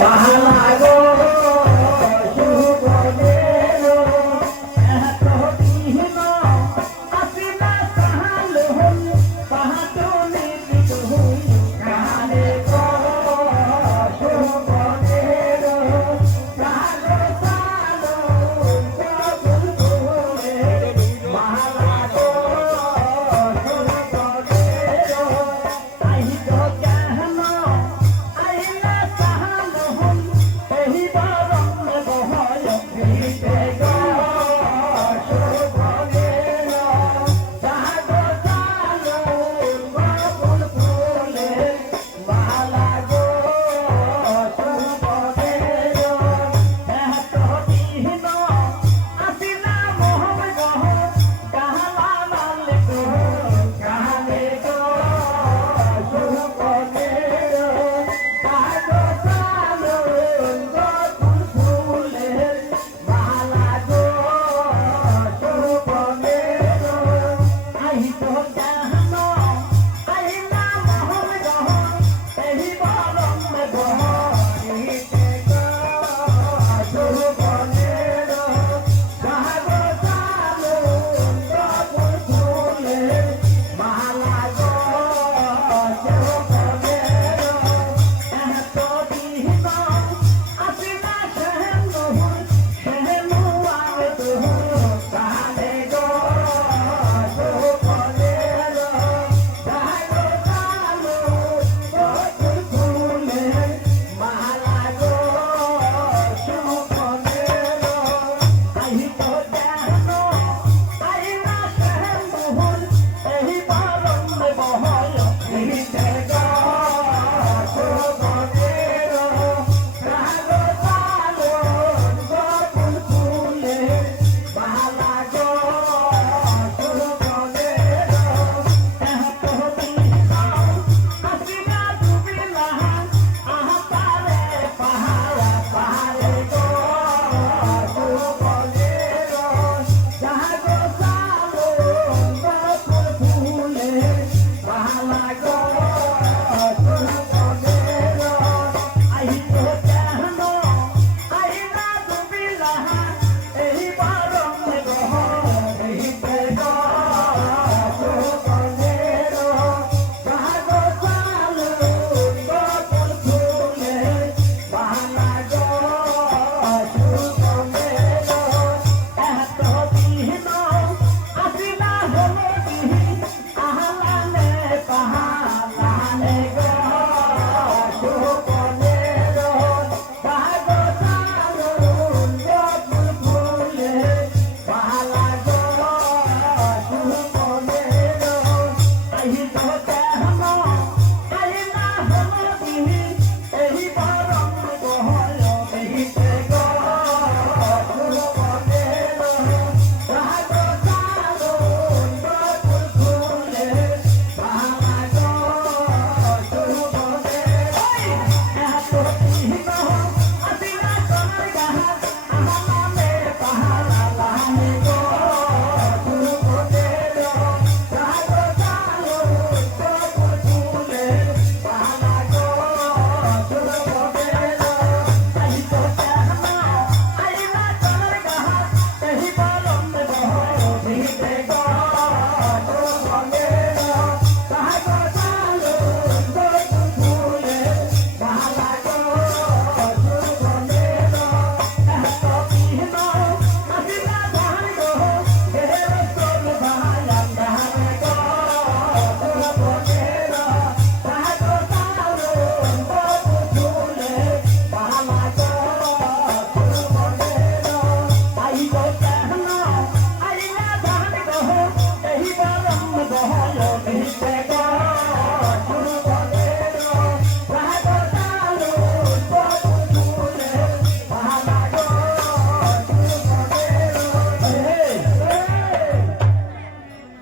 把寒冬还